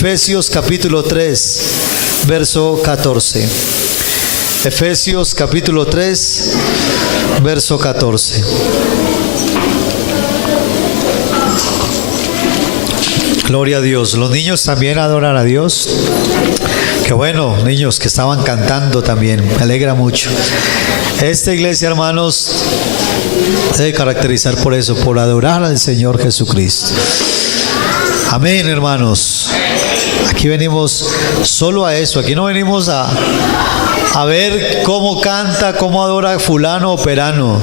Efesios capítulo 3, verso 14. Efesios capítulo 3, verso 14. Gloria a Dios. Los niños también adoran a Dios. Qué bueno, niños que estaban cantando también. Me alegra mucho. Esta iglesia, hermanos, debe caracterizar por eso, por adorar al Señor Jesucristo. Amén, hermanos. Aquí venimos solo a eso. Aquí no venimos a ver cómo canta, cómo adora fulano o perano.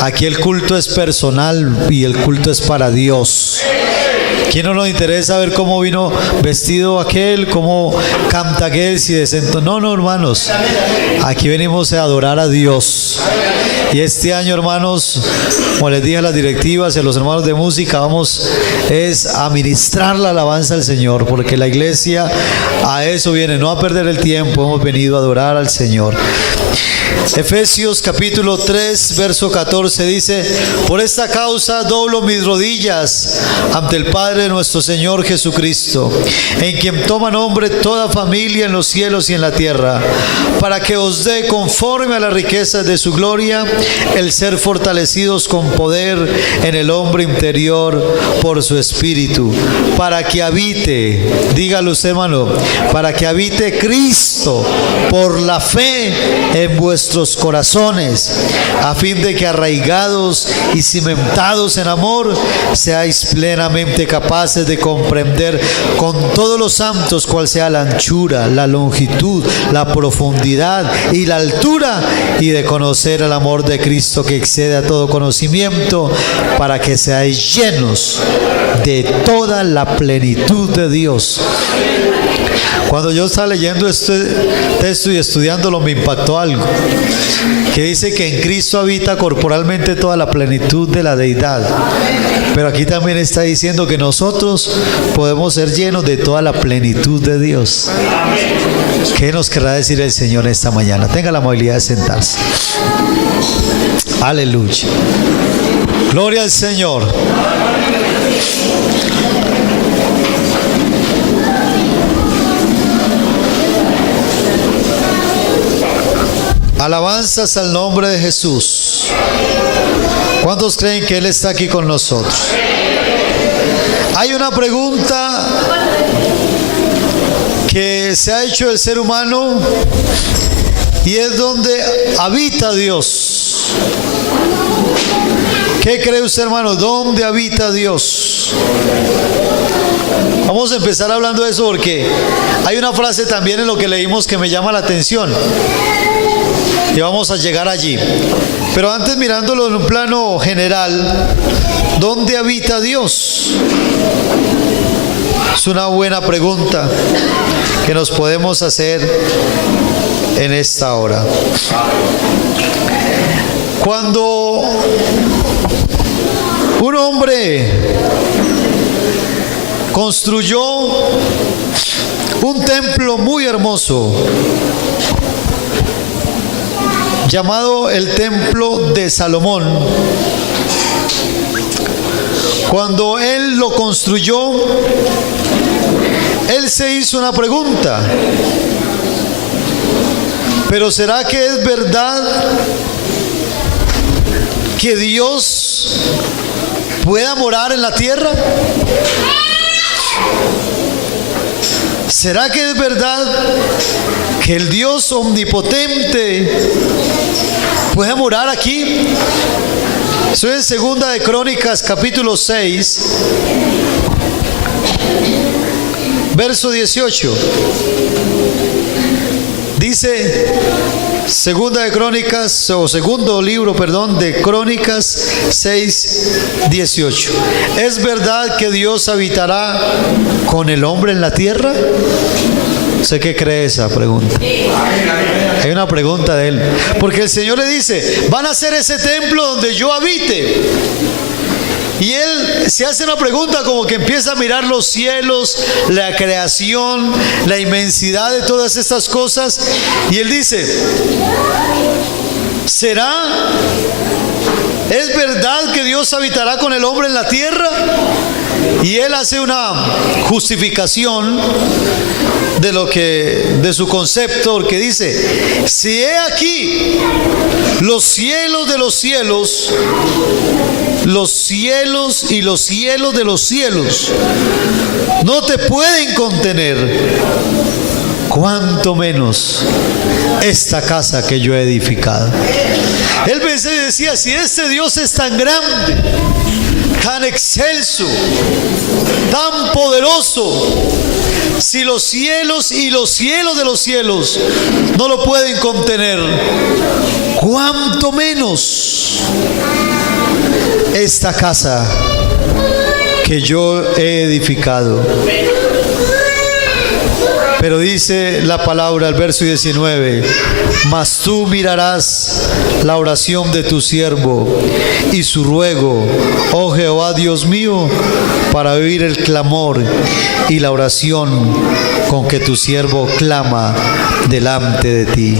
Aquí el culto es personal y el culto es para Dios. Aquí no nos interesa ver cómo vino vestido aquel, cómo canta aquel, si desentó. No, hermanos. Aquí venimos a adorar a Dios. Y este año, hermanos, como les dije a las directivas y a los hermanos de música, vamos a ministrar la alabanza al Señor, porque la iglesia a eso viene, no a perder el tiempo, hemos venido a adorar al Señor. Efesios capítulo 3, verso 14 dice: por esta causa doblo mis rodillas ante el Padre de nuestro Señor Jesucristo, en quien toma nombre toda familia en los cielos y en la tierra, para que os dé conforme a las riquezas de su gloria el ser fortalecidos con poder en el hombre interior por su Espíritu, para que habite, dígalo usted, hermano, para que habite Cristo por la fe en vuestros corazones, a fin de que arraigados y cimentados en amor, seáis plenamente capaces de comprender con todos los santos cuál sea la anchura, la longitud, la profundidad y la altura, y de conocer el amor de Cristo que excede a todo conocimiento, para que seáis llenos de toda la plenitud de Dios. Cuando yo estaba leyendo este texto y estudiándolo, me impactó algo, que dice que en Cristo habita corporalmente toda la plenitud de la deidad. Pero aquí también está diciendo que nosotros podemos ser llenos de toda la plenitud de Dios. ¿Qué nos querrá decir el Señor esta mañana? Tenga la amabilidad de sentarse. Aleluya. Gloria al Señor. Alabanzas al nombre de Jesús. ¿Cuántos creen que Él está aquí con nosotros? Hay una pregunta que se ha hecho el ser humano, y es: ¿dónde habita Dios? ¿Qué cree usted, hermano? ¿Dónde habita Dios? Vamos a empezar hablando de eso, porque hay una frase también en lo que leímos que me llama la atención. Y vamos a llegar allí. Pero antes, mirándolo en un plano general, ¿dónde habita Dios? Es una buena pregunta que nos podemos hacer en esta hora. Cuando un hombre construyó un templo muy hermoso, llamado el Templo de Salomón, cuando él lo construyó, él se hizo una pregunta: ¿pero será que es verdad que Dios pueda morar en la tierra? ¿Será que es verdad que el Dios omnipotente puede morar aquí? Estoy en Segunda de Crónicas capítulo 6, verso 18. Dice Segunda de Crónicas, o segundo libro, perdón, de Crónicas 6, 18. ¿Es verdad que Dios habitará con el hombre en la tierra? ¿Usted qué cree esa pregunta? Hay una pregunta de él, porque el Señor le dice: van a hacer ese templo donde yo habite. Y él se hace una pregunta, como que empieza a mirar los cielos, la creación, la inmensidad de todas estas cosas, y él dice: ¿será? ¿Es verdad que Dios habitará con el hombre en la tierra? Y él hace una justificación de su concepto, porque dice: si he aquí los cielos de los cielos, los cielos y los cielos de los cielos no te pueden contener, cuánto menos esta casa que yo he edificado. Él decía: si este Dios es tan grande, tan excelso, tan poderoso, si los cielos y los cielos de los cielos no lo pueden contener, cuánto menos esta casa que yo he edificado. Pero dice la palabra, el verso 19: mas tú mirarás la oración de tu siervo y su ruego, oh Jehová Dios mío, para oír el clamor y la oración con que tu siervo clama delante de ti.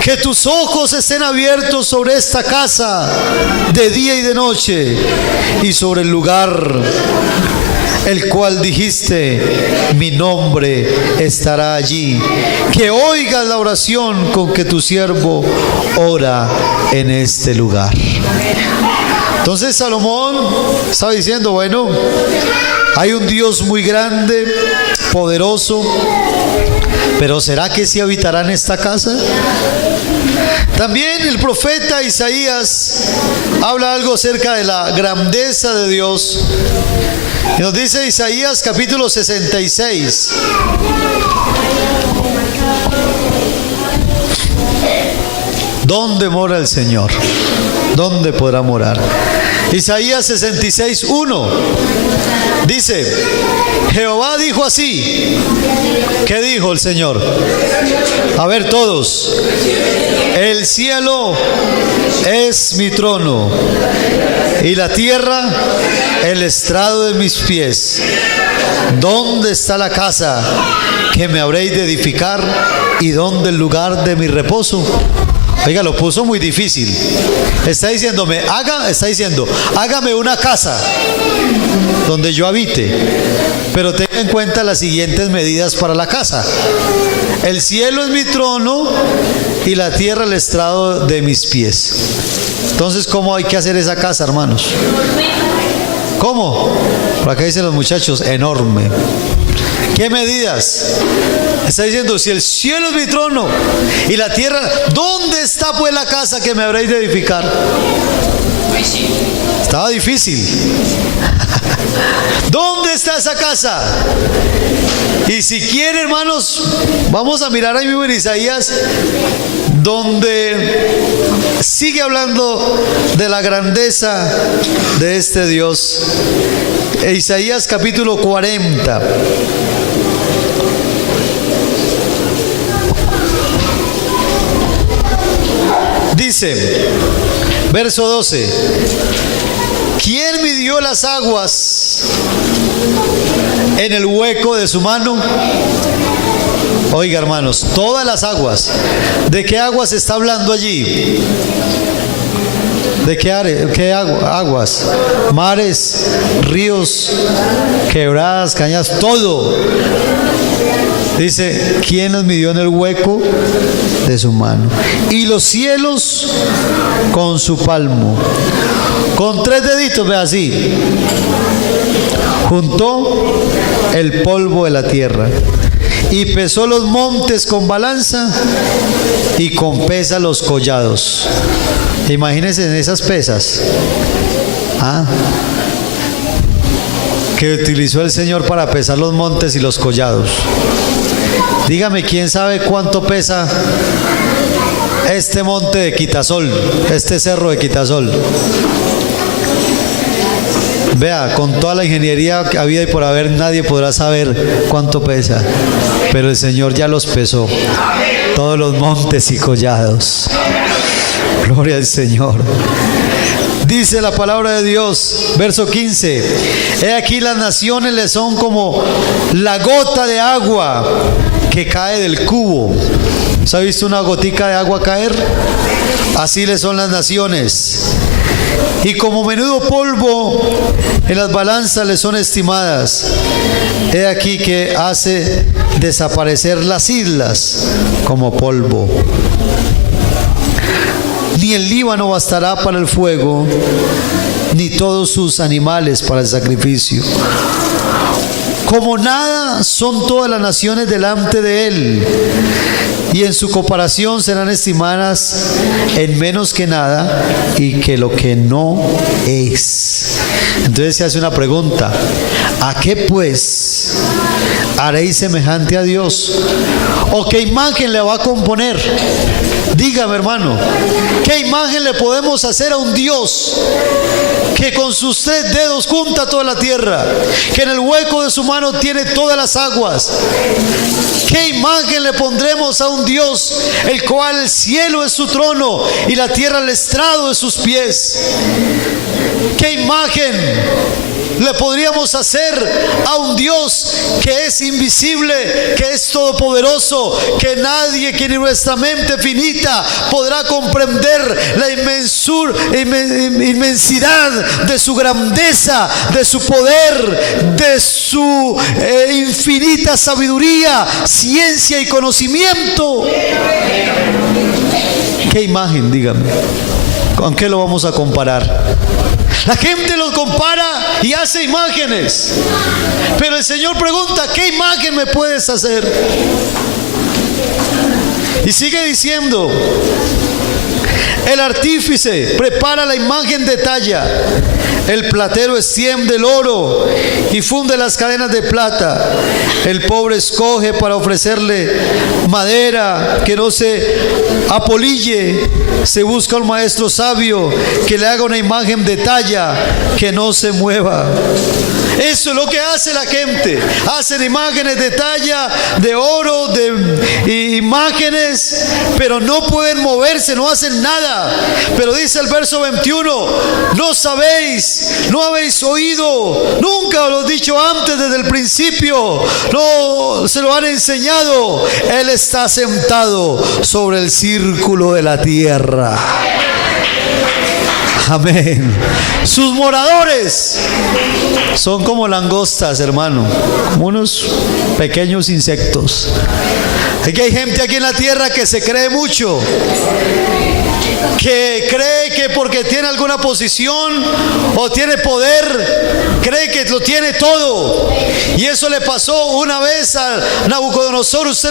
Que tus ojos estén abiertos sobre esta casa de día y de noche, y sobre el lugar el cual dijiste: mi nombre estará allí. Que oigas la oración con que tu siervo ora en este lugar. Entonces Salomón estaba diciendo: bueno, hay un Dios muy grande, poderoso, pero ¿será que sí habitará en esta casa? También el profeta Isaías habla algo acerca de la grandeza de Dios. Y nos dice Isaías capítulo 66. ¿Dónde mora el Señor? ¿Dónde podrá morar? Isaías 66, 1 dice: Jehová dijo así. ¿Qué dijo el Señor? A ver todos: el cielo es mi trono y la tierra el estrado de mis pies. ¿Dónde está la casa que me habréis de edificar y dónde el lugar de mi reposo? Oiga, lo puso muy difícil. Está diciendo: hágame una casa donde yo habite, pero tenga en cuenta las siguientes medidas para la casa. El cielo es mi trono y la tierra el estrado de mis pies. Entonces, ¿cómo hay que hacer esa casa, hermanos? ¿Cómo? Por acá dicen los muchachos: enorme. ¿Qué medidas? Está diciendo: si el cielo es mi trono y la tierra, ¿dónde está pues la casa que me habréis de edificar? Estaba difícil. ¿Dónde está esa casa? Y si quiere, hermanos, vamos a mirar ahí mismo en Isaías, donde sigue hablando de la grandeza de este Dios. Isaías capítulo 40. Dice, verso 12: ¿quién midió las aguas en el hueco de su mano? Oiga, hermanos, todas las aguas. ¿De qué aguas está hablando allí? ¿De qué aguas? Mares, ríos, quebradas, cañadas, todo. Dice: ¿quién las midió en el hueco de su mano? Y los cielos con su palmo. Con 3 deditos, ve así. Juntó el polvo de la tierra. Y pesó los montes con balanza y con pesa los collados. Imagínense en esas pesas que utilizó el Señor para pesar los montes y los collados. Dígame, ¿quién sabe cuánto pesa este monte de Quitasol, este cerro de Quitasol? Vea, con toda la ingeniería que había y por haber, nadie podrá saber cuánto pesa, pero el Señor ya los pesó, todos los montes y collados. Gloria al Señor. Dice la palabra de Dios, verso 15: he aquí las naciones le son como la gota de agua que cae del cubo. ¿Se ha visto una gotica de agua caer? Así le son las naciones. Y como menudo polvo en las balanzas le son estimadas. He aquí que hace desaparecer las islas como polvo. Ni el Líbano bastará para el fuego, ni todos sus animales para el sacrificio. Como nada son todas las naciones delante de él, y en su comparación serán estimadas en menos que nada y que lo que no es. Entonces se hace una pregunta: ¿a qué pues haréis semejante a Dios? ¿O qué imagen le va a componer? Dígame, hermano, ¿qué imagen le podemos hacer a un Dios que con sus 3 dedos junta toda la tierra, que en el hueco de su mano tiene todas las aguas? ¿Qué imagen le pondremos a un Dios el cual el cielo es su trono y la tierra el estrado de sus pies? ¿Qué imagen le podríamos hacer a un Dios que es invisible, que es todopoderoso, que nadie, que ni nuestra mente finita podrá comprender la inmensidad de su grandeza, de su poder, de su infinita sabiduría, ciencia y conocimiento? ¿Qué imagen, dígame? ¿Con qué lo vamos a comparar? La gente lo compara y hace imágenes, pero el Señor pregunta: ¿qué imagen me puedes hacer? Y sigue diciendo: el artífice prepara la imagen de talla, el platero extiende el oro y funde las cadenas de plata. El pobre escoge para ofrecerle madera que no se apolille. Se busca un maestro sabio que le haga una imagen de talla que no se mueva. Eso es lo que hace la gente. Hacen imágenes de talla, de oro, de imágenes, pero no pueden moverse, no hacen nada. Pero dice el verso 21: no sabéis, no habéis oído, nunca os lo he dicho antes desde el principio, no se lo han enseñado. Él está sentado sobre el círculo de la tierra. Amén. Sus moradores son como langostas, hermano, como unos pequeños insectos. Es que hay gente aquí en la tierra que se cree mucho, que cree que porque tiene alguna posición o tiene poder, cree que lo tiene todo. Y eso le pasó una vez a Nabucodonosor. Usted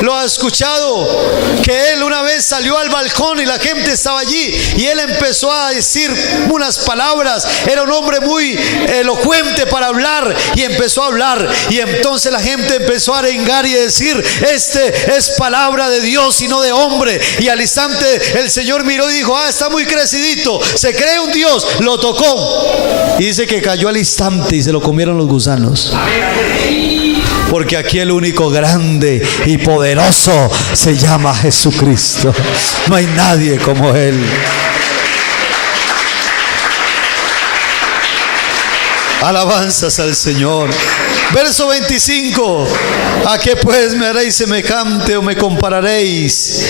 lo ha escuchado, que él una vez salió al balcón y la gente estaba allí y él empezó a decir unas palabras. Era un hombre muy elocuente para hablar y empezó a hablar, y entonces la gente empezó a arengar y a decir: este es palabra de Dios y no de hombre. Y al instante el Señor miró y dijo: está muy crecidito, se cree un Dios. Lo tocó y dice que cayó al instante y se lo comieron los gusanos. Porque aquí el único grande y poderoso se llama Jesucristo. No hay nadie como Él. Alabanzas al Señor. Verso 25: ¿a qué pues me haréis semejante o me compararéis?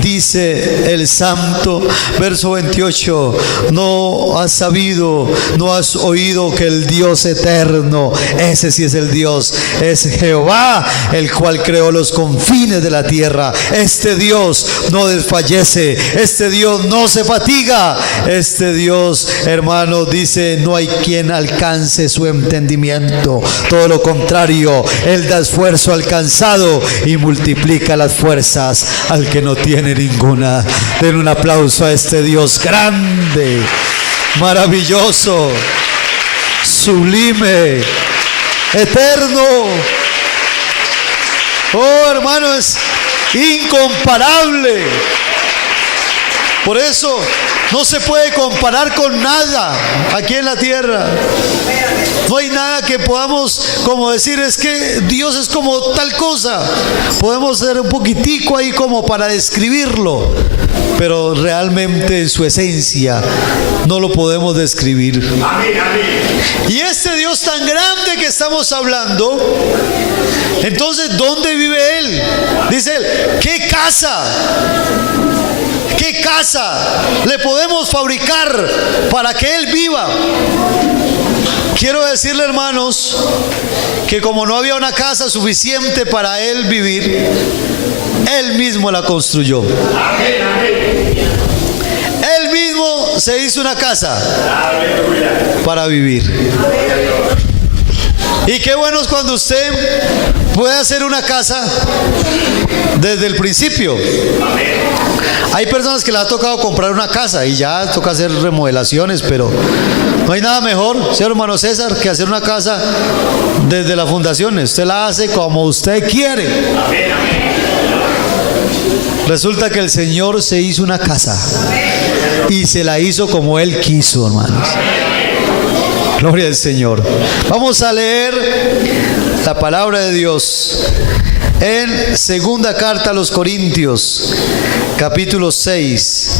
Dice el santo. Verso 28: no has sabido, no has oído que el Dios eterno, ese sí es el Dios, es Jehová, el cual creó los confines de la tierra. Este Dios no desfallece, este Dios no se fatiga, este Dios, hermano, dice: no hay quien alcance su entendimiento. Todo lo contrario, Él da esfuerzo al cansado y multiplica las fuerzas al que no tiene ninguna. Den un aplauso a este Dios grande, maravilloso, sublime, eterno. Oh, hermano, es incomparable. Por eso no se puede comparar con nada aquí en la tierra. No hay nada que podamos como decir: es que Dios es como tal cosa. Podemos ser un poquitico ahí como para describirlo, pero realmente en su esencia no lo podemos describir. Y este Dios tan grande que estamos hablando, entonces, ¿dónde vive Él? Dice él, ¿qué casa? ¿Qué casa le podemos fabricar para que Él viva? Quiero decirle, hermanos, que como no había una casa suficiente para Él vivir, Él mismo la construyó. Él mismo se hizo una casa para vivir. Y qué bueno es cuando usted puede hacer una casa desde el principio. Hay personas que le ha tocado comprar una casa y ya toca hacer remodelaciones, pero no hay nada mejor, señor hermano César, que hacer una casa desde las fundaciones. Usted la hace como usted quiere. Resulta que el Señor se hizo una casa y se la hizo como Él quiso, hermanos. Gloria al Señor. Vamos a leer la palabra de Dios en segunda carta a los Corintios, capítulo 6,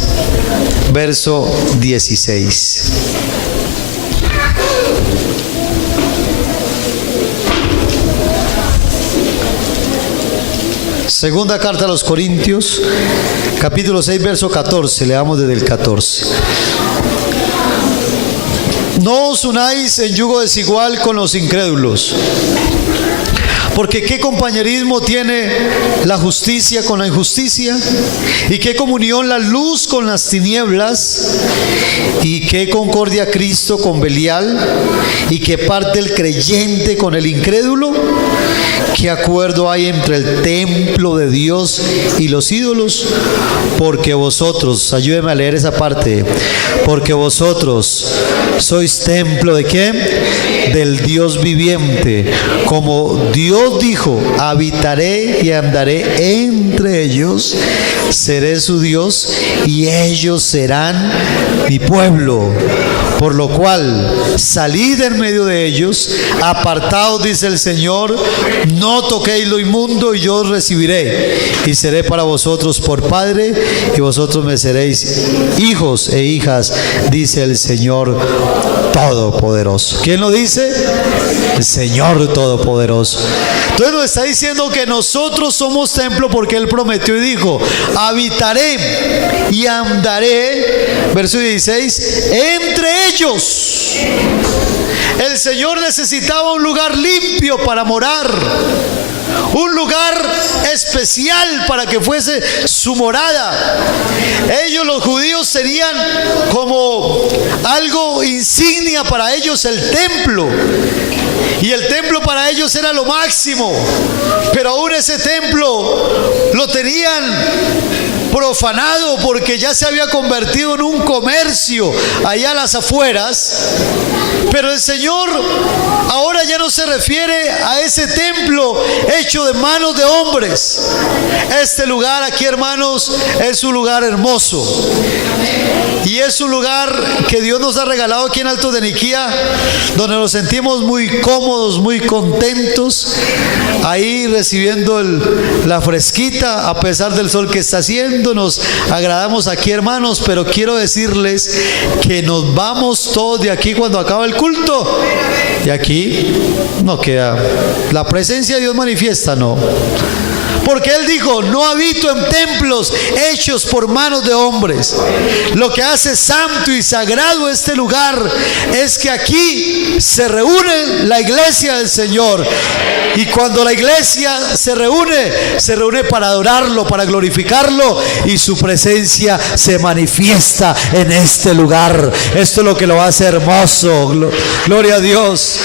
verso 16. Segunda carta a los Corintios, capítulo 6, verso 14. Leamos desde el 14. No os unáis en yugo desigual con los incrédulos. Porque ¿qué compañerismo tiene la justicia con la injusticia? ¿Y qué comunión la luz con las tinieblas? ¿Y qué concordia Cristo con Belial? ¿Y qué parte el creyente con el incrédulo? ¿Qué acuerdo hay entre el templo de Dios y los ídolos? Porque vosotros, ayúdeme a leer esa parte, porque vosotros sois templo ¿de qué? Del Dios viviente. Como Dios dijo, habitaré y andaré entre ellos, seré su Dios y ellos serán mi pueblo. Por lo cual, salid en medio de ellos, apartaos, dice el Señor, no toquéis lo inmundo y yo os recibiré. Y seré para vosotros por Padre y vosotros me seréis hijos e hijas, dice el Señor Todopoderoso. ¿Quién lo dice? El Señor Todopoderoso. Entonces nos está diciendo que nosotros somos templo porque Él prometió y dijo, habitaré y andaré, verso 16, entre ellos. El Señor necesitaba un lugar limpio para morar, un lugar especial para que fuese su morada. Ellos, los judíos, tenían como algo insignia para ellos el templo. Y el templo para ellos era lo máximo. Pero aún ese templo lo tenían profanado porque ya se había convertido en un comercio allá a las afueras. Pero el Señor ahora ya no se refiere a ese templo hecho de manos de hombres. Este lugar aquí, hermanos, es un lugar hermoso. Y es un lugar que Dios nos ha regalado aquí en Altos de Niquía, donde nos sentimos muy cómodos, muy contentos, ahí recibiendo la fresquita a pesar del sol que está haciendo. Nos agradamos aquí, hermanos, pero quiero decirles que nos vamos todos de aquí cuando acaba el culto. Y aquí no queda la presencia de Dios manifiesta, no. Porque Él dijo, no habito en templos hechos por manos de hombres. Lo que hace santo y sagrado este lugar es que aquí se reúne la iglesia del Señor. Y cuando la iglesia se reúne para adorarlo, para glorificarlo, y su presencia se manifiesta en este lugar. Esto es lo que lo hace hermoso. Gloria a Dios.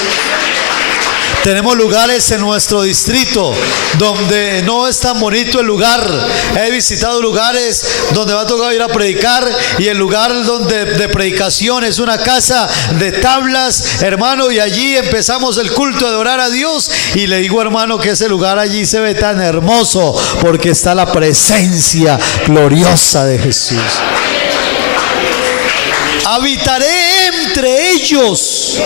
Tenemos lugares en nuestro distrito donde no es tan bonito el lugar. He visitado lugares donde me ha tocado ir a predicar y el lugar de predicación es una casa de tablas, hermano, y allí empezamos el culto a adorar a Dios. Y le digo, hermano, que ese lugar allí se ve tan hermoso porque está la presencia gloriosa de Jesús. Habitaré entre ellos.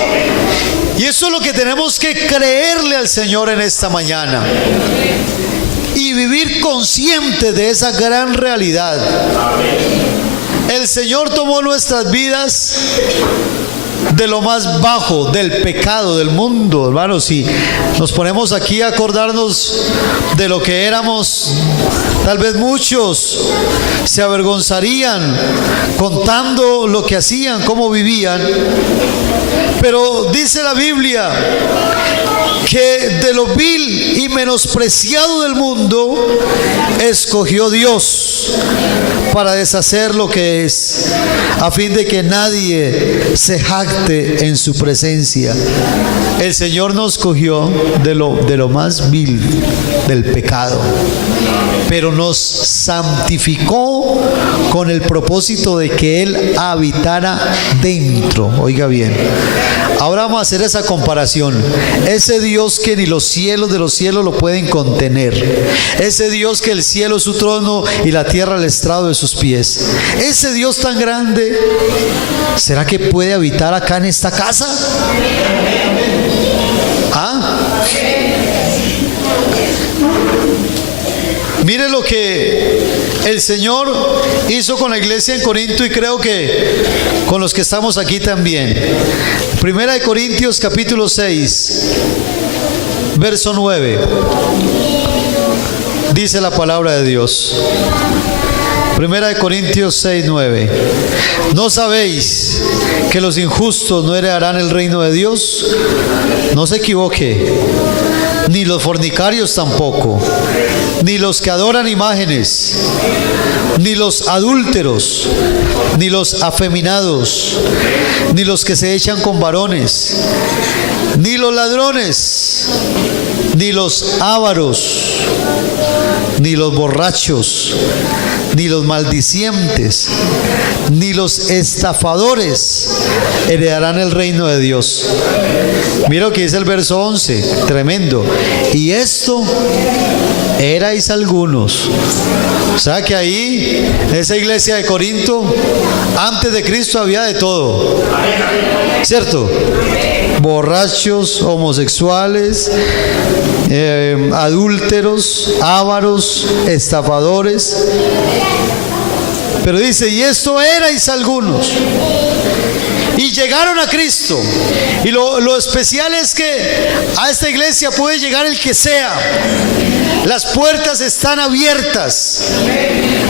Y eso es lo que tenemos que creerle al Señor en esta mañana. Y vivir consciente de esa gran realidad. El Señor tomó nuestras vidas de lo más bajo, del pecado del mundo, hermanos. Si nos ponemos aquí a acordarnos de lo que éramos, tal vez muchos se avergonzarían contando lo que hacían, cómo vivían. Pero dice la Biblia que de lo vil y menospreciado del mundo escogió Dios para deshacer lo que es, a fin de que nadie se jacte en su presencia. El Señor nos cogió de lo más vil del pecado, pero nos santificó con el propósito de que Él habitara dentro. Oiga bien, ahora vamos a hacer esa comparación. Ese Dios que ni los cielos de los cielos lo pueden contener, ese Dios que el cielo es su trono y la tierra el estrado de sus pies, ese Dios tan grande, ¿será que puede habitar acá en esta casa? ¿Ah? Mire lo que el Señor hizo con la iglesia en Corinto, y creo que con los que estamos aquí también. Primera de Corintios capítulo 6, verso 9. Dice la palabra de Dios. Primera de Corintios 6, 9. ¿No sabéis que los injustos no heredarán el reino de Dios? No se equivoque, ni los fornicarios tampoco, ni los que adoran imágenes, ni los adúlteros, ni los afeminados, ni los que se echan con varones, ni los ladrones, ni los ávaros, ni los borrachos, ni los maldicientes, ni los estafadores heredarán el reino de Dios. Mira lo que dice el verso 11, tremendo. Y esto erais algunos. O sea que ahí, en esa iglesia de Corinto, antes de Cristo había de todo, ¿cierto? Borrachos, homosexuales, adúlteros, ávaros, estafadores. Pero dice, y esto erais algunos, y llegaron a Cristo. Y lo especial es que a esta iglesia puede llegar el que sea. Las puertas están abiertas.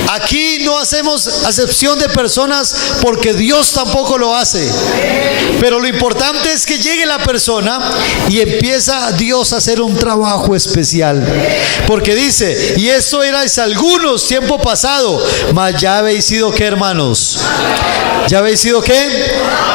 Aquí no hacemos acepción de personas, porque Dios tampoco lo hace. Pero lo importante es que llegue la persona y empieza Dios a hacer un trabajo especial. Porque dice, y esto erais algunos tiempo pasado, mas ya habéis sido, ¿qué, hermanos? ¿Ya habéis sido qué?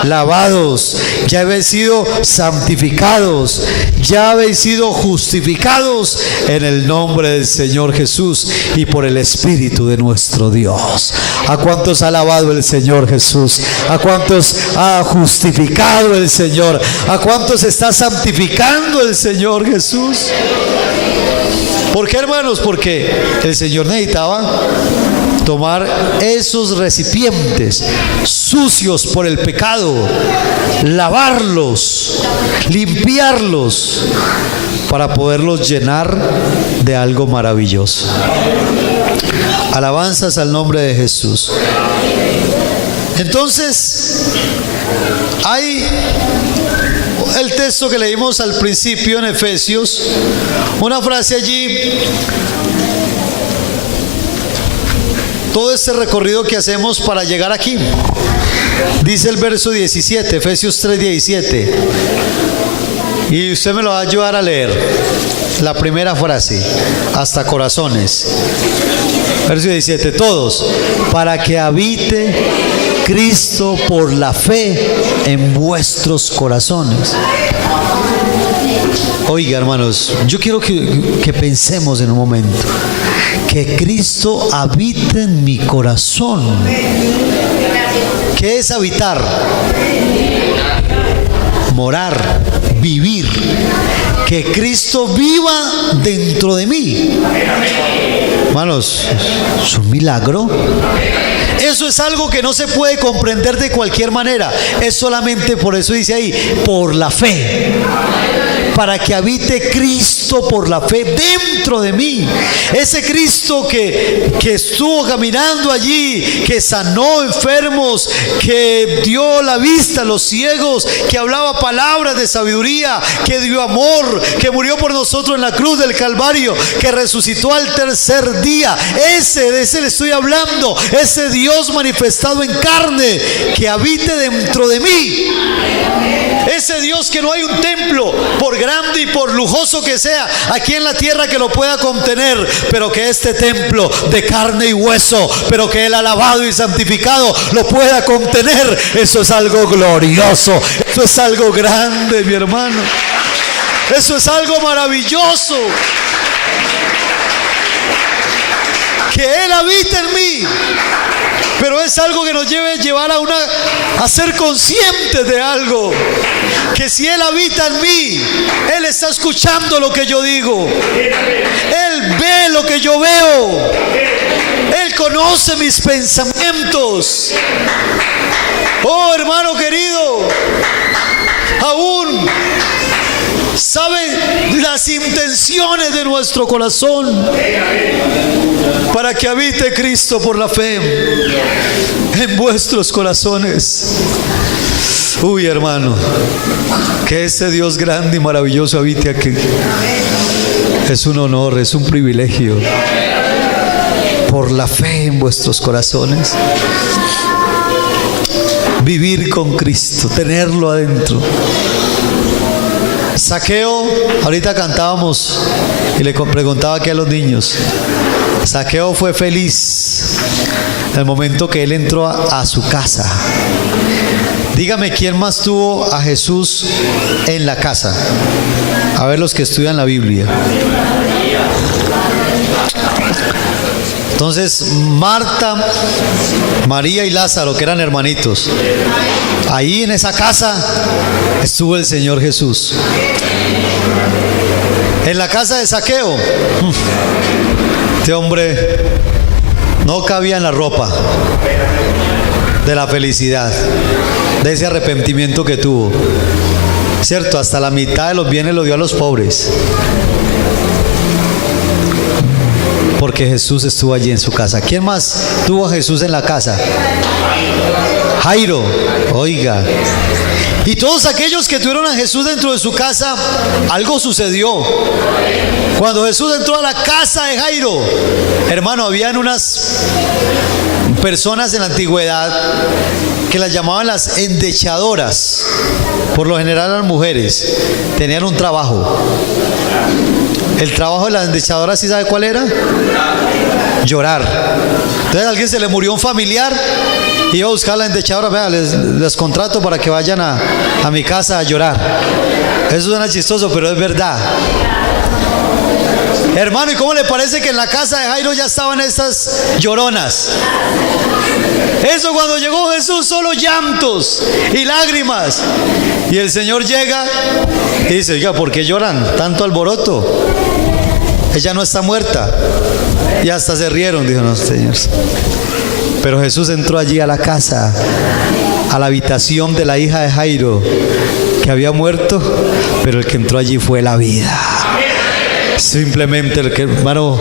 Lavados. Ya habéis sido santificados. Ya habéis sido justificados en el nombre del Señor Jesús y por el Espíritu de nuestro Dios. ¿A cuántos ha alabado el Señor Jesús? ¿A cuántos ha justificado el Señor? ¿A cuántos está santificando el Señor Jesús? ¿Por qué, hermanos? Porque el Señor necesitaba tomar esos recipientes sucios por el pecado, lavarlos, limpiarlos, para poderlos llenar de algo maravilloso. Alabanzas al nombre de Jesús. Entonces, hay el texto que leímos al principio en Efesios, una frase allí. Todo este recorrido que hacemos para llegar aquí, dice el verso 17, Efesios 3:17, y usted me lo va a ayudar a leer la primera frase hasta corazones. Verso 17, todos, para que habite Cristo por la fe en vuestros corazones. Oiga, hermanos, yo quiero que pensemos en un momento, que Cristo habite en mi corazón. ¿Qué es habitar? Morar, vivir. Que Cristo viva dentro de mí. Hermanos, es un milagro. Eso es algo que no se puede comprender de cualquier manera. Es solamente, por eso dice ahí, por la fe. para que habite Cristo por la fe dentro de mí. Ese Cristo que estuvo caminando allí, que sanó enfermos, que dio la vista a los ciegos, que hablaba palabras de sabiduría, que dio amor, que murió por nosotros en la cruz del Calvario, que resucitó al tercer día. De ese le estoy hablando, ese Dios manifestado en carne, que habite dentro de mí. Ese Dios que no hay un templo, por grande y por lujoso que sea, aquí en la tierra que lo pueda contener, pero que este templo de carne y hueso, pero que Él ha lavado y santificado, lo pueda contener. Eso es algo glorioso, eso es algo grande, mi hermano. Eso es algo maravilloso. Que Él habita en mí. Pero es algo que nos debe llevar a ser conscientes de algo. Que si Él habita en mí, Él está escuchando lo que yo digo. Él ve lo que yo veo. Él conoce mis pensamientos. Oh, hermano querido, aún sabe las intenciones de nuestro corazón, para que habite Cristo por la fe en vuestros corazones. Uy, hermano, que ese Dios grande y maravilloso habite aquí. Es un honor, es un privilegio. Por la fe en vuestros corazones. Vivir con Cristo, tenerlo adentro. Zaqueo, ahorita cantábamos y le preguntaba aquí a los niños. Zaqueo fue feliz en el momento que él entró a su casa. Dígame, ¿quién más tuvo a Jesús en la casa? A ver, los que estudian la Biblia. Entonces, Marta, María y Lázaro, que eran hermanitos, ahí en esa casa estuvo el Señor Jesús. En la casa de Zaqueo, este hombre no cabía en la ropa de la felicidad, de ese arrepentimiento que tuvo. Cierto, hasta la mitad de los bienes lo dio a los pobres, porque Jesús estuvo allí en su casa. ¿Quién más tuvo a Jesús en la casa? Jairo, oiga. Y todos aquellos que tuvieron a Jesús dentro de su casa, algo sucedió. Cuando Jesús entró a la casa de Jairo, hermano, habían unas personas en la antigüedad que las llamaban las endechadoras. Por lo general eran mujeres, tenían un trabajo. El trabajo de las endechadoras, ¿sí sabe cuál era? Llorar. Entonces a alguien se le murió un familiar, iba a buscar a la endechadora. Vea, les contrato para que vayan a mi casa a llorar. Eso suena chistoso, pero es verdad. Hermano, ¿y cómo le parece que en la casa de Jairo ya estaban estas lloronas? Eso, cuando llegó Jesús, solo llantos y lágrimas. Y el Señor llega y dice: oiga, ¿por qué lloran? Tanto alboroto. Ella no está muerta. Y hasta se rieron, dijo: no, Señor. Pero Jesús entró allí a la casa, a la habitación de la hija de Jairo, que había muerto, pero el que entró allí fue la vida. Simplemente el que, hermano,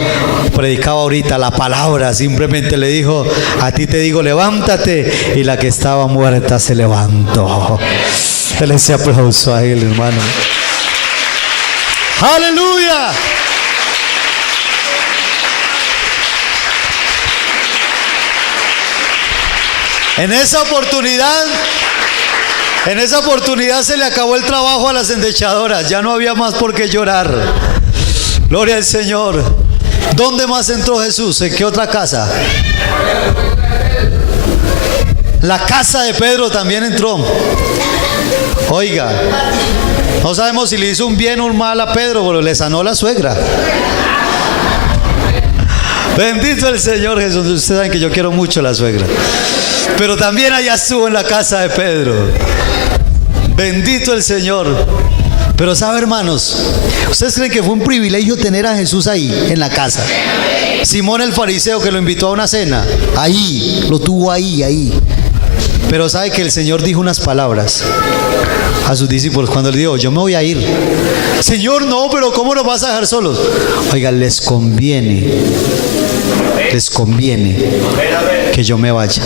predicaba ahorita la palabra, simplemente le dijo: a ti te digo, levántate. Y la que estaba muerta se levantó. Dale ese aplauso a él, hermano. ¡Aleluya! En esa oportunidad se le acabó el trabajo a las endechadoras. Ya no había más por qué llorar. Gloria al Señor. ¿Dónde más entró Jesús? ¿En qué otra casa? La casa de Pedro también entró. Oiga, no sabemos si le hizo un bien o un mal a Pedro, pero le sanó la suegra. Bendito el Señor Jesús. Ustedes saben que yo quiero mucho a la suegra, pero también allá estuvo en la casa de Pedro. Bendito el Señor. Pero sabe, hermanos, ¿ustedes creen que fue un privilegio tener a Jesús ahí en la casa? Simón el fariseo, que lo invitó a una cena, ahí, lo tuvo ahí. Pero sabe que el Señor dijo unas palabras a sus discípulos cuando le dijo: yo me voy a ir, Señor, no, pero ¿cómo nos vas a dejar solos? Oiga, les conviene que yo me vaya.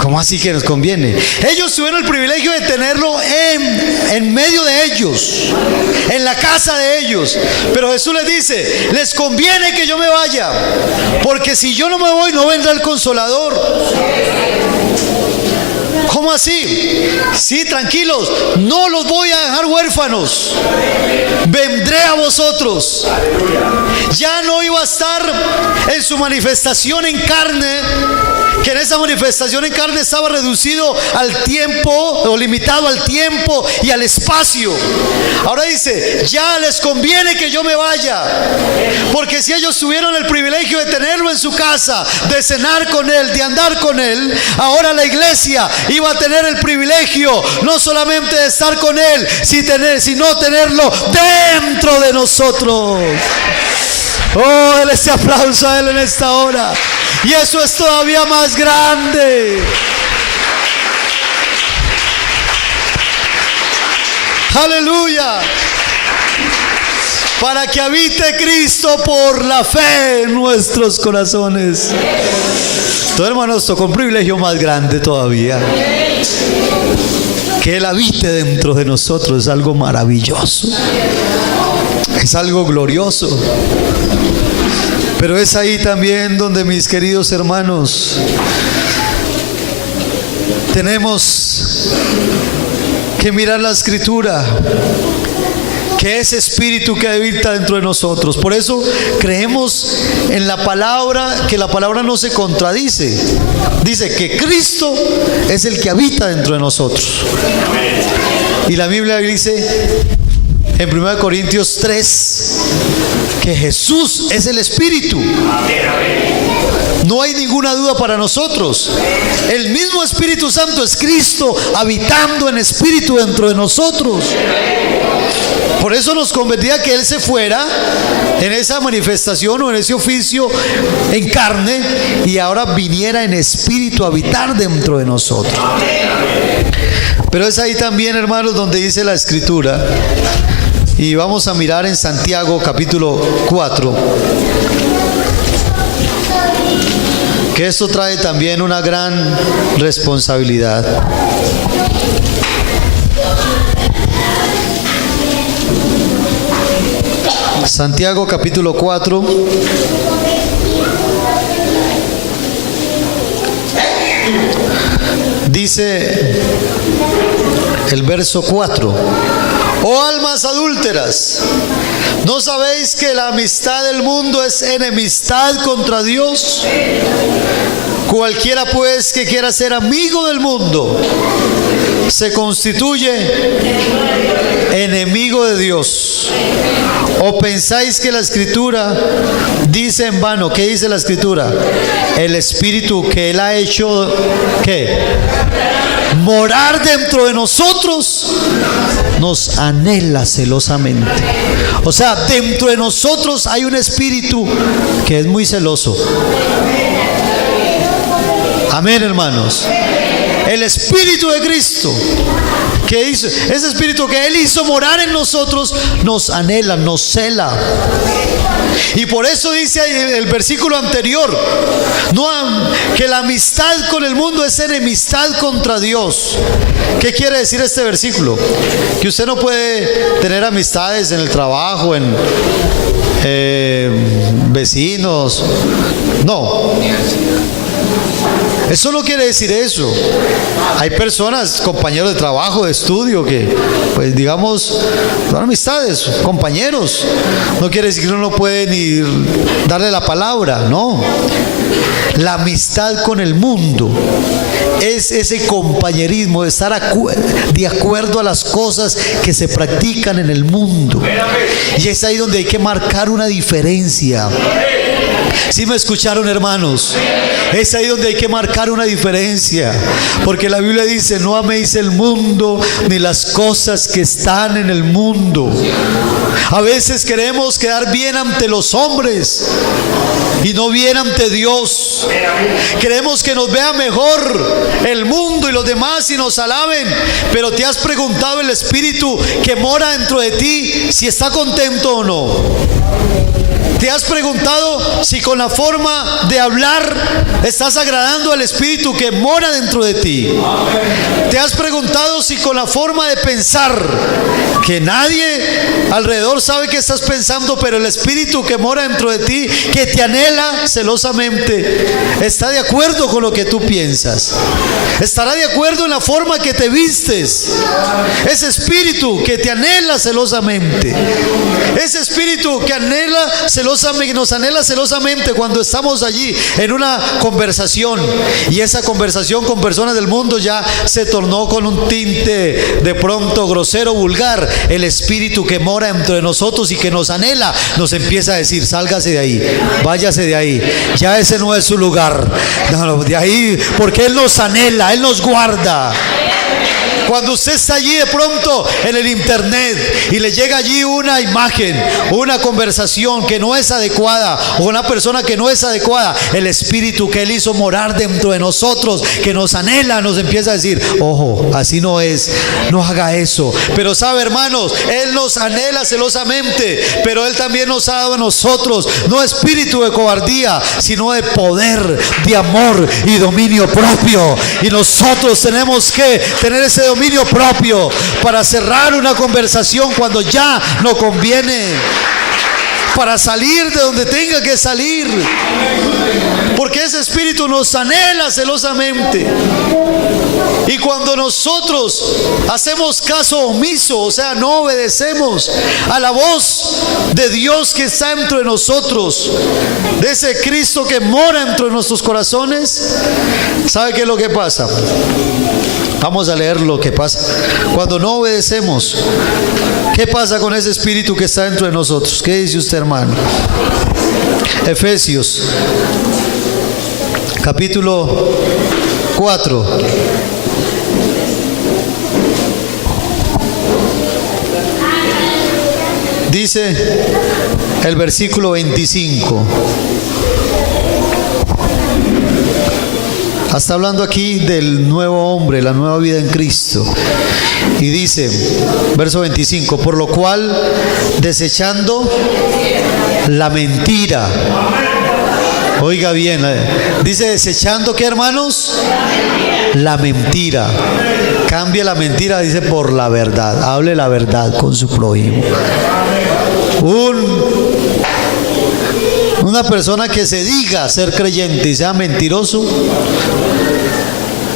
¿Cómo así que nos conviene? Ellos tuvieron el privilegio de tenerlo en medio de ellos, en la casa de ellos. Pero Jesús les dice, les conviene que yo me vaya, porque si yo no me voy, no vendrá el Consolador. ¿Cómo así? Sí, tranquilos, no los voy a dejar huérfanos. Vendré a vosotros. Ya no iba a estar en su manifestación en carne, que en esa manifestación en carne estaba reducido al tiempo, o limitado al tiempo y al espacio. Ahora dice, ya les conviene que yo me vaya, porque si ellos tuvieron el privilegio de tenerlo en su casa, de cenar con él, de andar con él, ahora la iglesia iba a tener el privilegio no solamente de estar con él, sino tenerlo dentro de nosotros. Oh, déle ese aplauso a él en esta hora. Y eso es todavía más grande. Aleluya. Para que habite Cristo por la fe en nuestros corazones. Entonces, hermanos, tocó un privilegio más grande todavía. Que Él habite dentro de nosotros es algo maravilloso. Es algo glorioso. Pero es ahí también donde, mis queridos hermanos, tenemos que mirar la Escritura, que es espíritu que habita dentro de nosotros. Por eso creemos en la palabra, que la palabra no se contradice. Dice que Cristo es el que habita dentro de nosotros. Y la Biblia dice en 1 Corintios 3 que Jesús es el Espíritu. No hay ninguna duda para nosotros. El mismo Espíritu Santo es Cristo habitando en espíritu dentro de nosotros. Por eso nos convenía que Él se fuera en esa manifestación o en ese oficio en carne y ahora viniera en espíritu a habitar dentro de nosotros. Pero es ahí también, hermanos, donde dice la Escritura. Y vamos a mirar en Santiago capítulo 4, que esto trae también una gran responsabilidad. Santiago capítulo 4. Dice el verso 4. Oh almas adúlteras, ¿no sabéis que la amistad del mundo es enemistad contra Dios? Cualquiera pues que quiera ser amigo del mundo se constituye enemigo de Dios. ¿O pensáis que la Escritura dice en vano? ¿Qué dice la Escritura? El Espíritu que Él ha hecho, ¿qué? Morar dentro de nosotros, nos anhela celosamente. O sea, dentro de nosotros hay un espíritu que es muy celoso. Amén, hermanos. El Espíritu de Cristo, que hizo, ese Espíritu que Él hizo morar en nosotros, nos anhela, nos cela. Y por eso dice ahí el versículo anterior, no, que la amistad con el mundo es enemistad contra Dios. ¿Qué quiere decir este versículo? Que usted no puede tener amistades en el trabajo, en vecinos. No. Eso no quiere decir eso. Hay personas, compañeros de trabajo, de estudio, que, pues digamos, son amistades, compañeros. No quiere decir que uno no puede ni darle la palabra, no. La amistad con el mundo es ese compañerismo, de estar de acuerdo a las cosas que se practican en el mundo. Y es ahí donde hay que marcar una diferencia. ¿Sí me escucharon, hermanos? Es ahí donde hay que marcar una diferencia, porque la Biblia dice: no améis el mundo ni las cosas que están en el mundo. A veces queremos quedar bien ante los hombres y no bien ante Dios. Queremos que nos vea mejor el mundo y los demás y nos alaben, pero ¿te has preguntado el Espíritu que mora dentro de ti si está contento o no? ¿Te has preguntado si con la forma de hablar estás agradando al Espíritu que mora dentro de ti? ¿Te has preguntado si con la forma de pensar, que nadie alrededor sabe que estás pensando, pero el Espíritu que mora dentro de ti, que te anhela celosamente, está de acuerdo con lo que tú piensas? ¿Estará de acuerdo en la forma que te vistes? Ese Espíritu que te anhela celosamente, ese Espíritu que nos anhela celosamente cuando estamos allí en una conversación, y esa conversación con personas del mundo ya se tornó con un tinte de pronto grosero, vulgar. El Espíritu que mora entre nosotros y que nos anhela nos empieza a decir: sálgase de ahí, váyase de ahí, ya ese no es su lugar. No, de ahí, porque Él nos anhela, Él nos guarda. Cuando usted está allí de pronto en el internet y le llega allí una imagen, una conversación que no es adecuada, o una persona que no es adecuada, el Espíritu que Él hizo morar dentro de nosotros, que nos anhela, nos empieza a decir: ojo, así no es, no haga eso. Pero sabe, hermanos, Él nos anhela celosamente, pero Él también nos ha dado a nosotros no espíritu de cobardía, sino de poder, de amor y dominio propio. Y nosotros tenemos que tener ese dominio propio para cerrar una conversación cuando ya no conviene, para salir de donde tenga que salir, porque ese Espíritu nos anhela celosamente. Y cuando nosotros hacemos caso omiso, o sea, no obedecemos a la voz de Dios que está dentro de nosotros, de ese Cristo que mora dentro de nuestros corazones, ¿sabe qué es lo que pasa? Vamos a leer lo que pasa cuando no obedecemos. ¿Qué pasa con ese Espíritu que está dentro de nosotros? ¿Qué dice usted, hermano? Efesios capítulo 4. Dice el versículo 25. Está hablando aquí del nuevo hombre, la nueva vida en Cristo. Y dice, verso 25: por lo cual, desechando la mentira. Oiga bien, dice desechando, ¿qué, hermanos? La mentira. Cambie la mentira, dice, por la verdad. Hable la verdad con su prójimo. Una persona que se diga ser creyente y sea mentiroso,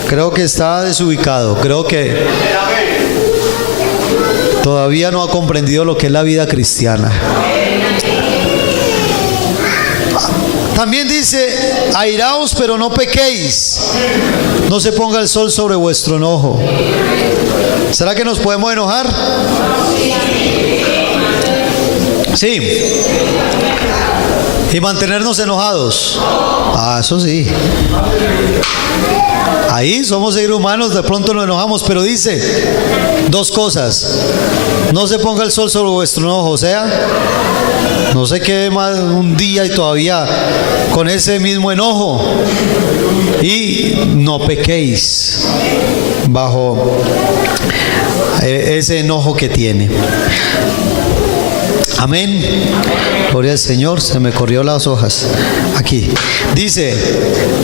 creo que está desubicado. Creo que todavía no ha comprendido lo que es la vida cristiana. También dice: airaos, pero no pequéis. No se ponga el sol sobre vuestro enojo. ¿Será que nos podemos enojar? Sí. Y mantenernos enojados. Eso sí. Ahí somos seres humanos, de pronto nos enojamos, pero dice dos cosas: no se ponga el sol sobre vuestro enojo, o sea, no se quede más un día y todavía con ese mismo enojo, y no pequéis bajo ese enojo que tiene. Amén. Gloria al Señor. Se me corrió las hojas aquí. Dice: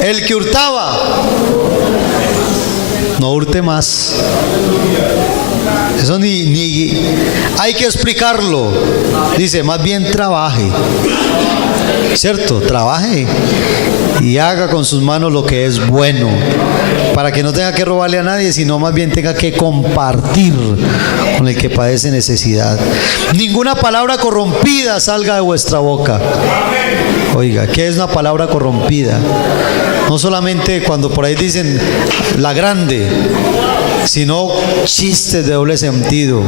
el que hurtaba, no hurte más. Eso ni hay que explicarlo. Dice, más bien trabaje. ¿Cierto? Trabaje y haga con sus manos lo que es bueno, para que no tenga que robarle a nadie, sino más bien tenga que compartir con el que padece necesidad. Ninguna palabra corrompida salga de vuestra boca. Oiga, ¿qué es una palabra corrompida? No solamente cuando por ahí dicen la grande, sino chistes de doble sentido.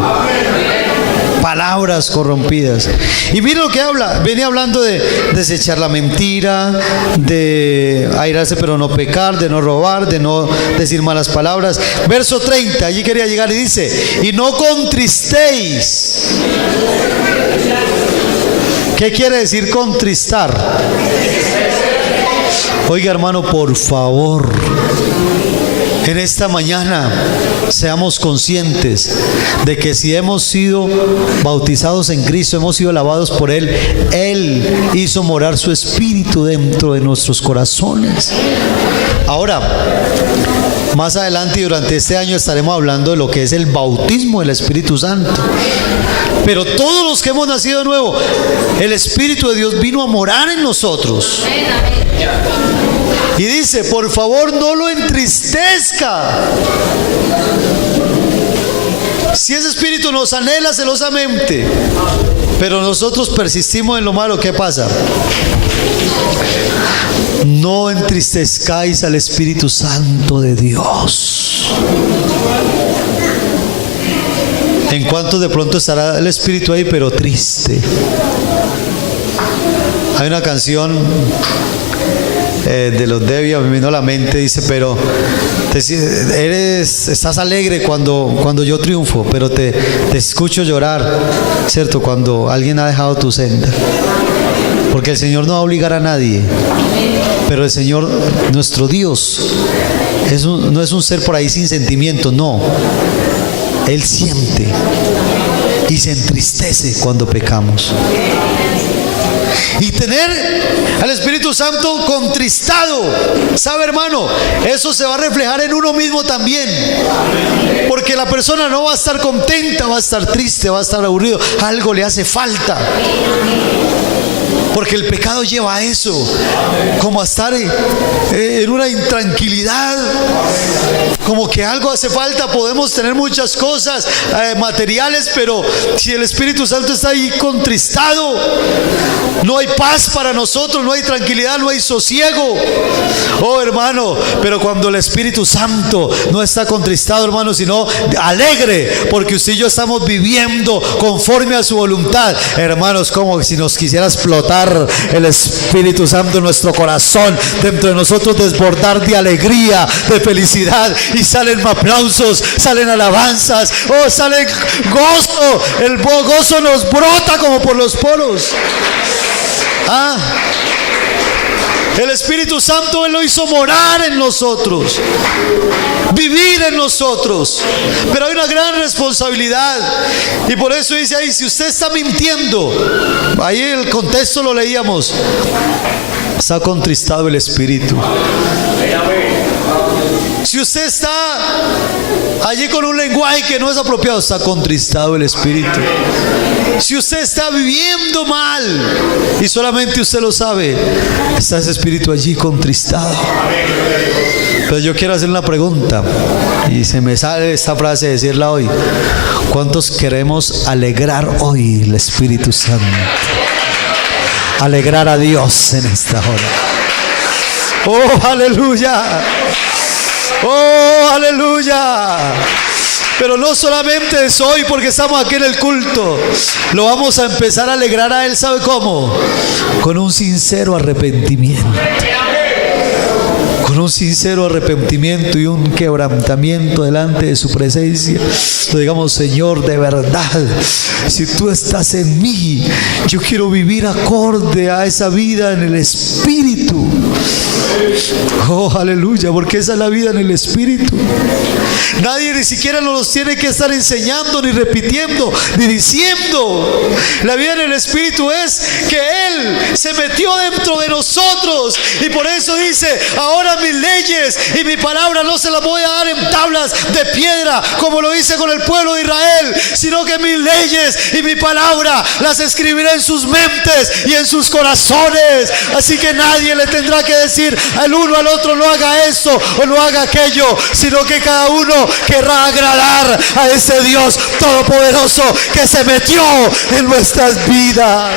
palabras corrompidas. Y mire lo que habla, venía hablando de desechar la mentira, de airarse pero no pecar, de no robar, de no decir malas palabras. Verso 30, allí quería llegar y dice, y no contristéis. ¿Qué quiere decir contristar? Oiga, hermano, por favor, en esta mañana seamos conscientes de que si hemos sido bautizados en Cristo, hemos sido lavados por Él, Él hizo morar su Espíritu dentro de nuestros corazones. Ahora, más adelante y durante este año estaremos hablando de lo que es el bautismo del Espíritu Santo. Pero todos los que hemos nacido de nuevo, el Espíritu de Dios vino a morar en nosotros. Y dice, por favor, no lo entristezca. Si ese Espíritu nos anhela celosamente, pero nosotros persistimos en lo malo, ¿qué pasa? No entristezcáis al Espíritu Santo de Dios. En cuanto de pronto estará el Espíritu ahí, pero triste. Hay una canción de los Debbie, me vino a la mente, dice, pero estás alegre cuando yo triunfo, pero te escucho llorar, ¿cierto? Cuando alguien ha dejado tu senda. Porque el Señor no va a obligar a nadie, pero el Señor, nuestro Dios, no es un ser por ahí sin sentimiento, no. Él siente y se entristece cuando pecamos. Y tener al Espíritu Santo contristado, ¿sabe, hermano? Eso se va a reflejar en uno mismo también. Porque la persona no va a estar contenta, va a estar triste, va a estar aburrido. Algo le hace falta. Porque el pecado lleva a eso, como a estar en una intranquilidad, como que algo hace falta. Podemos tener muchas cosas materiales, pero si el Espíritu Santo está ahí contristado, no hay paz para nosotros, no hay tranquilidad, no hay sosiego. Oh, hermano, pero cuando el Espíritu Santo no está contristado, hermano, sino alegre, porque usted y yo estamos viviendo conforme a su voluntad, hermanos, como si nos quisiera explotar el Espíritu Santo en nuestro corazón, dentro de nosotros desbordar de alegría, de felicidad, y salen aplausos, salen alabanzas, oh, sale gozo. El gozo nos brota como por los poros. El Espíritu Santo Él lo hizo morar en nosotros, vivir en nosotros. Pero hay una gran responsabilidad, y por eso dice ahí, si usted está mintiendo, ahí el contexto lo leíamos, está contristado el Espíritu. Si usted está allí con un lenguaje que no es apropiado, está contristado el Espíritu. Si usted está viviendo mal y solamente usted lo sabe, está ese espíritu allí contristado. Pero yo quiero hacer una pregunta, y se me sale esta frase de decirla hoy. ¿Cuántos queremos alegrar hoy el Espíritu Santo? Alegrar a Dios en esta hora. ¡Oh, aleluya! ¡Oh, aleluya! Pero no solamente es hoy porque estamos aquí en el culto. Lo vamos a empezar a alegrar a Él, ¿sabe cómo? Con un sincero arrepentimiento. Con un sincero arrepentimiento y un quebrantamiento delante de su presencia. Lo digamos, Señor, de verdad, si tú estás en mí, yo quiero vivir acorde a esa vida en el Espíritu. Oh, aleluya, porque esa es la vida en el Espíritu. Nadie ni siquiera nos tiene que estar enseñando, ni repitiendo, ni diciendo. La vida en el Espíritu es que Él se metió dentro de nosotros, y por eso dice, ahora mis leyes y mi palabra no se las voy a dar en tablas de piedra, como lo hice con el pueblo de Israel, sino que mis leyes y mi palabra las escribiré en sus mentes y en sus corazones. Así que nadie le tendrá que decir al uno al otro, no haga esto o no haga aquello, sino que cada uno querrá agradar a ese Dios todopoderoso que se metió en nuestras vidas.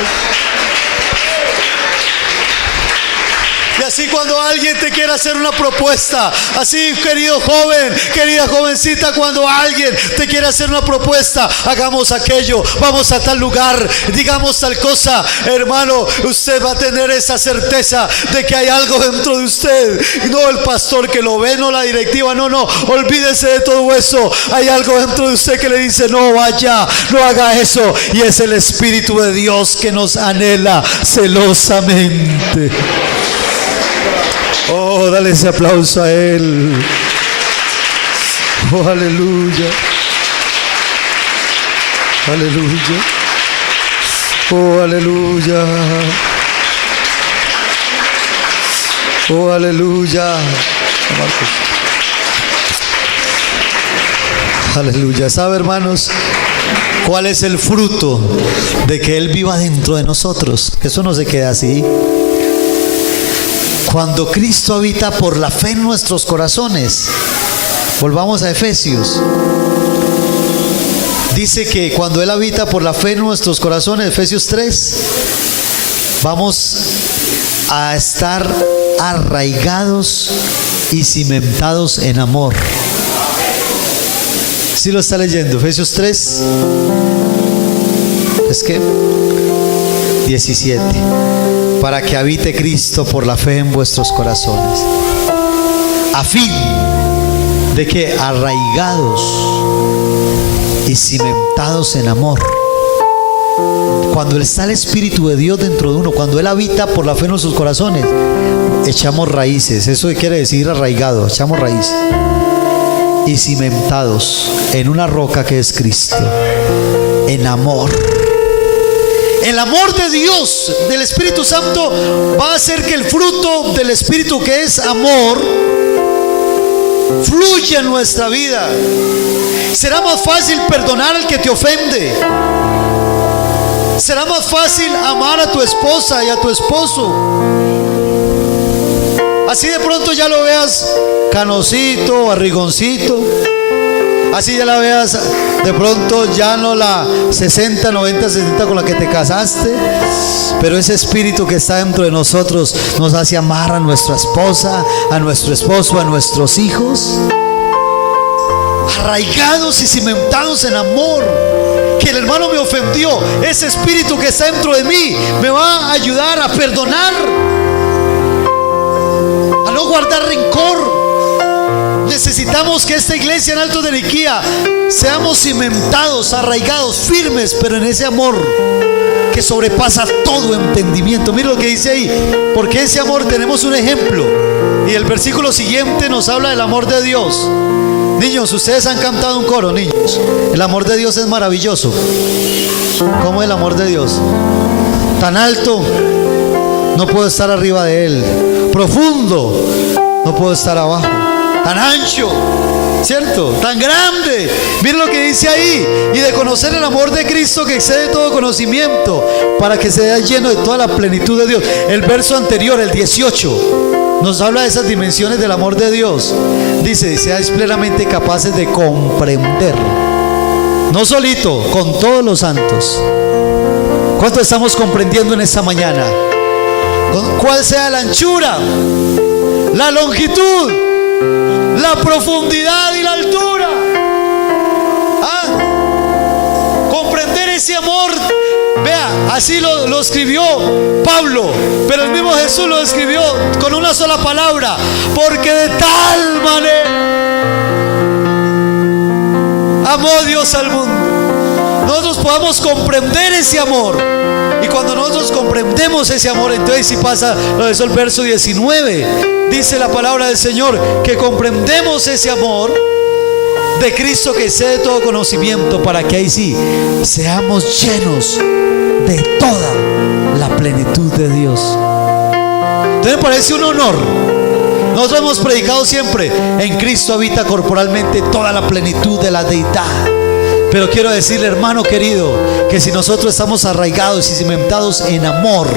Y Así cuando alguien te quiera hacer una propuesta, así querido joven, querida jovencita, cuando alguien te quiera hacer una propuesta, hagamos aquello, vamos a tal lugar, digamos tal cosa, hermano, usted va a tener esa certeza de que hay algo dentro de usted. No el pastor que lo ve, no la directiva, no, olvídese de todo eso. Hay algo dentro de usted que le dice: no vaya, no haga eso. Y es el Espíritu de Dios que nos anhela celosamente. Oh, dale ese aplauso a Él. Oh, aleluya. Aleluya. Oh, aleluya. Oh, aleluya. Aleluya. ¿Sabe, hermanos, cuál es el fruto de que Él viva dentro de nosotros? Eso no se queda así. Cuando Cristo habita por la fe en nuestros corazones. Volvamos a Efesios. Dice que cuando Él habita por la fe en nuestros corazones, Efesios 3, vamos a estar arraigados y cimentados en amor. ¿Sí lo está leyendo? Efesios 3, es que 17. Para que habite Cristo por la fe en vuestros corazones, a fin de que arraigados y cimentados en amor. Cuando está el Espíritu de Dios dentro de uno, cuando Él habita por la fe en nuestros corazones, echamos raíces. Eso quiere decir arraigado, echamos raíces y cimentados en una roca que es Cristo, en amor. El amor de Dios, del Espíritu Santo, va a hacer que el fruto del Espíritu, que es amor, fluya en nuestra vida. Será más fácil perdonar al que te ofende. Será más fácil amar a tu esposa y a tu esposo. Así de pronto ya lo veas canosito, barrigoncito. Así ya la veas de pronto ya no la 60, 90, 60 con la que te casaste. Pero ese espíritu que está dentro de nosotros nos hace amar a nuestra esposa, a nuestro esposo, a nuestros hijos. Arraigados y cimentados en amor. Que el hermano me ofendió, ese espíritu que está dentro de mí me va a ayudar a perdonar, a no guardar rencor. Necesitamos que esta iglesia en Alto de Niquía seamos cimentados, arraigados, firmes, pero en ese amor que sobrepasa todo entendimiento. Mira lo que dice ahí, porque ese amor tenemos un ejemplo, y el versículo siguiente nos habla del amor de Dios. Niños, ustedes han cantado un coro, niños. El amor de Dios es maravilloso. ¿Cómo es el amor de Dios? Tan alto, no puedo estar arriba de Él. Profundo, no puedo estar abajo. Tan ancho, ¿cierto? Tan grande. Miren lo que dice ahí. Y de conocer el amor de Cristo que excede todo conocimiento, para que sea lleno de toda la plenitud de Dios. El verso anterior, el 18, nos habla de esas dimensiones del amor de Dios. Dice: seáis plenamente capaces de comprender, no solito, con todos los santos. ¿Cuánto estamos comprendiendo en esta mañana? ¿Cuál sea la anchura, la longitud, la profundidad y la altura? Comprender ese amor. Vea, así lo escribió Pablo, pero el mismo Jesús lo escribió con una sola palabra: porque de tal manera amó Dios al mundo. Nosotros podamos comprender ese amor, y cuando nosotros comprendemos ese amor, entonces si pasa lo de eso, el verso 19, dice la palabra del Señor que comprendemos ese amor de Cristo que excede todo conocimiento, para que ahí sí seamos llenos de toda la plenitud de Dios. Entonces me parece un honor. Nosotros hemos predicado siempre: en Cristo habita corporalmente toda la plenitud de la deidad. Pero quiero decirle, hermano querido, que si nosotros estamos arraigados y cimentados en amor,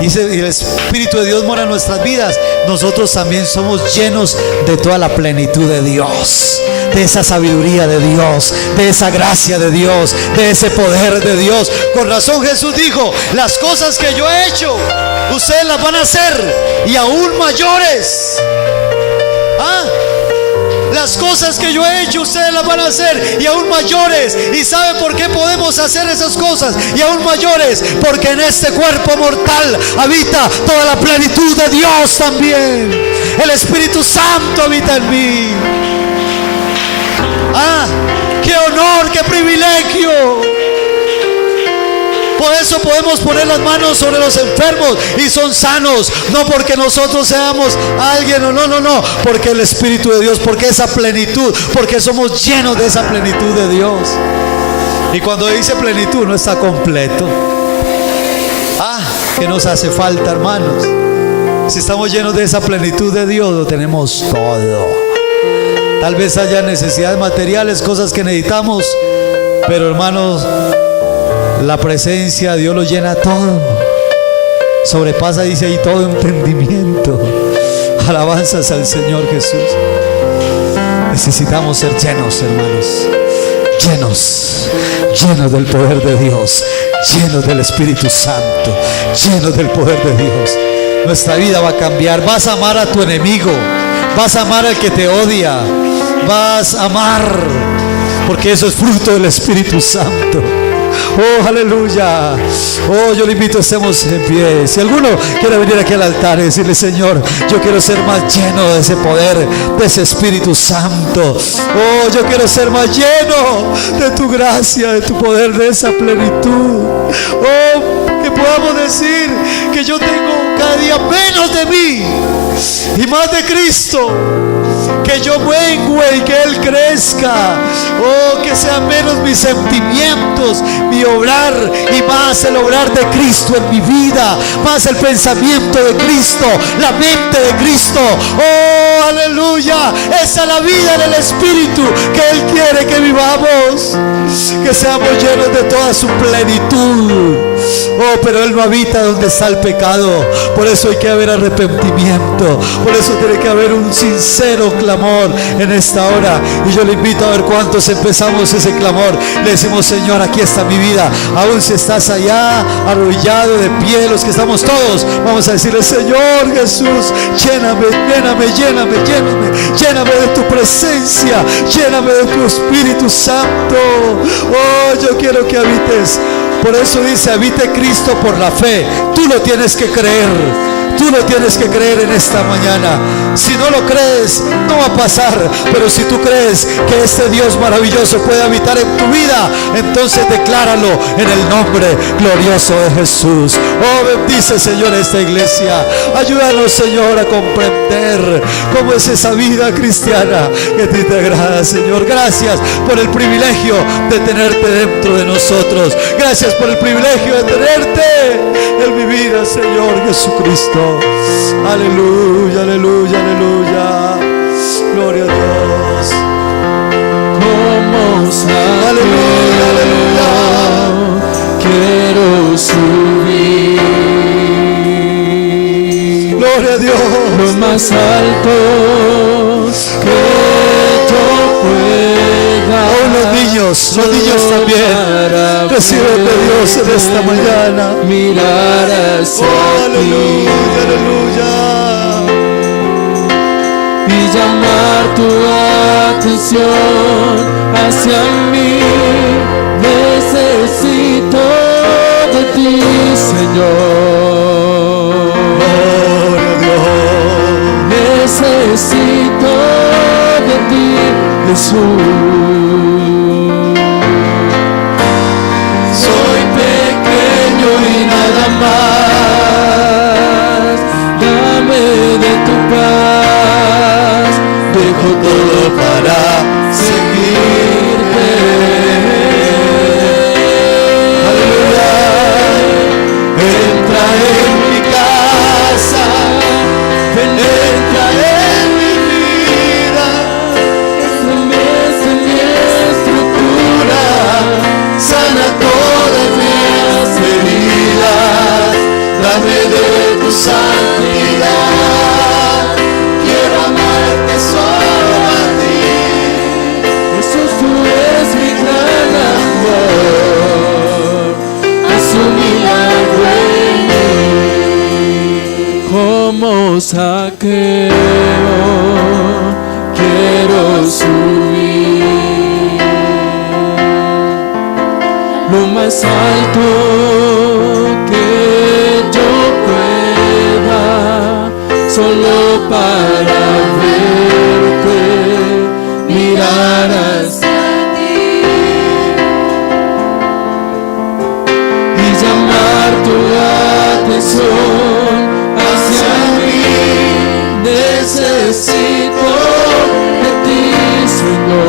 y el Espíritu de Dios mora en nuestras vidas, nosotros también somos llenos de toda la plenitud de Dios, de esa sabiduría de Dios, de esa gracia de Dios, de ese poder de Dios. Con razón Jesús dijo: las cosas que yo he hecho, ustedes las van a hacer y aún mayores. Las cosas que yo he hecho, ustedes las van a hacer y aún mayores. ¿Y sabe por qué podemos hacer esas cosas y aún mayores? Porque en este cuerpo mortal habita toda la plenitud de Dios también. El Espíritu Santo habita en mí. ¡Qué honor, qué privilegio! Por eso podemos poner las manos sobre los enfermos y son sanos. No porque nosotros seamos alguien, no, porque el Espíritu de Dios, porque esa plenitud, porque somos llenos de esa plenitud de Dios. Y cuando dice plenitud, no está completo. ¿Qué nos hace falta, hermanos? Si estamos llenos de esa plenitud de Dios, lo tenemos todo. Tal vez haya necesidades materiales, cosas que necesitamos, pero hermanos, la presencia de Dios lo llena todo. Sobrepasa, dice ahí, todo entendimiento. Alabanzas al Señor Jesús. Necesitamos ser llenos, hermanos. Llenos del poder de Dios, llenos del Espíritu Santo, llenos del poder de Dios. Nuestra vida va a cambiar. Vas a amar a tu enemigo, vas a amar al que te odia, vas a amar, porque eso es fruto del Espíritu Santo. Oh, aleluya. Oh, yo le invito a estemos en pie. Si alguno quiere venir aquí al altar y decirle: Señor, yo quiero ser más lleno de ese poder, de ese Espíritu Santo. Oh, yo quiero ser más lleno de tu gracia, de tu poder, de esa plenitud. Oh, que podamos decir que yo tengo cada día menos de mí y más de Cristo. Que yo mengue y que Él crezca. Oh, que sean menos mis sentimientos, mi obrar, y más el obrar de Cristo en mi vida, más el pensamiento de Cristo, la mente de Cristo. Oh, aleluya. Esa es la vida en el Espíritu que Él quiere que vivamos, que seamos llenos de toda su plenitud. Oh, pero Él no habita donde está el pecado. Por eso hay que haber arrepentimiento. Por eso tiene que haber un sincero clamor en esta hora. Y yo le invito a ver cuántos empezamos ese clamor. Le decimos: Señor, aquí está mi vida. Aún si estás allá arrodillado de pie, los que estamos todos, vamos a decirle: Señor Jesús, lléname de tu presencia, lléname de tu Espíritu Santo. Oh, yo quiero que habites. Por eso dice: habite Cristo por la fe. Tú lo tienes que creer. Tú lo tienes que creer en esta mañana. Si no lo crees, no va a pasar. Pero si tú crees que este Dios maravilloso puede habitar en tu vida, entonces decláralo en el nombre glorioso de Jesús. Oh, bendice, Señor, esta iglesia. Ayúdanos, Señor, a comprender cómo es esa vida cristiana que a ti te agrada, Señor. Gracias por el privilegio de tenerte dentro de nosotros. Gracias por el privilegio de tenerte en mi vida, Señor Jesucristo. Aleluya, aleluya, aleluya. Gloria a Dios. Como salto, Aleluya, aleluya. quiero subir Gloria a Dios. lo más alto que yo pueda. Oh, los niños también reciben de Dios en esta mañana. Mirar hacia Oh, aleluya, ti aleluya. y llamar tu atención hacia mí. Necesito de ti, Señor. Gloria a Dios. Necesito de ti, Jesús. Soy pequeño y nada más. Dame de tu paz. Dejo todo para seguirte. Aleluya. Entra en mi casa. Entra en mi vida. Estremece mi estructura. Sana todas mis heridas. Dame de tu santidad. Quiero amarte solo a ti. Jesús, tú eres mi gran amor. Haz un milagro en mí. saqueo, quiero subir lo más alto que yo pueda, solo para verte, mirar hacia ti y llamar tu atención hacia mí. Necesito de ti, Señor.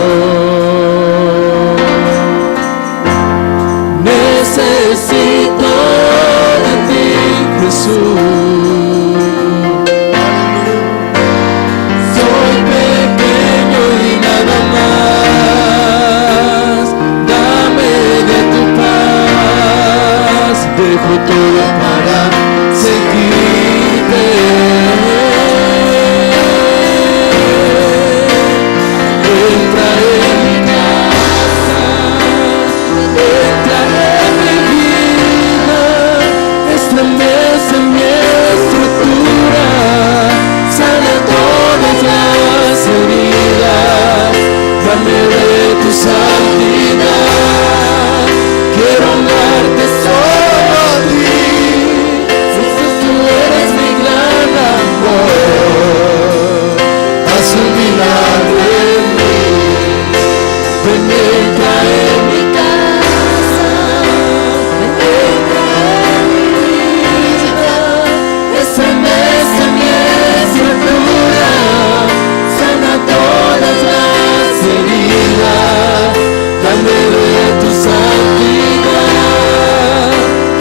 Necesito de ti, Jesús. Soy pequeño y nada más. Dame de tu paz. Dejo todo para seguirte. Entra en mi casa, entra en mi vida, estremece mi estructura, sana todas las heridas, dame de tu santidad, quiero amarte solo a ti, Jesús, tú eres mi gran amor, haz un milagro en mí, ven, entra en mi casa, entra en mi vida, estremece mi estructura, sana todas las heridas, dame de tu santidad,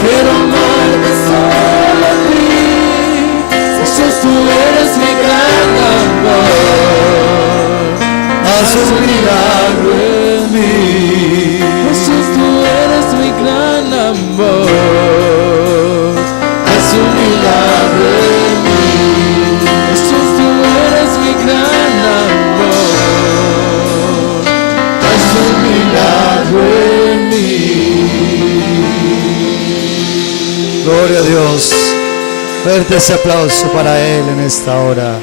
quiero amarte solo a ti, Jesús, tú eres mi gran amor, haz un milagro en mí. Jesús, tú eres mi gran amor, haz un milagro en mí. Jesús, tú eres mi gran amor, haz un milagro en mí. Gloria a Dios. Fuerte ese aplauso para Él en esta hora.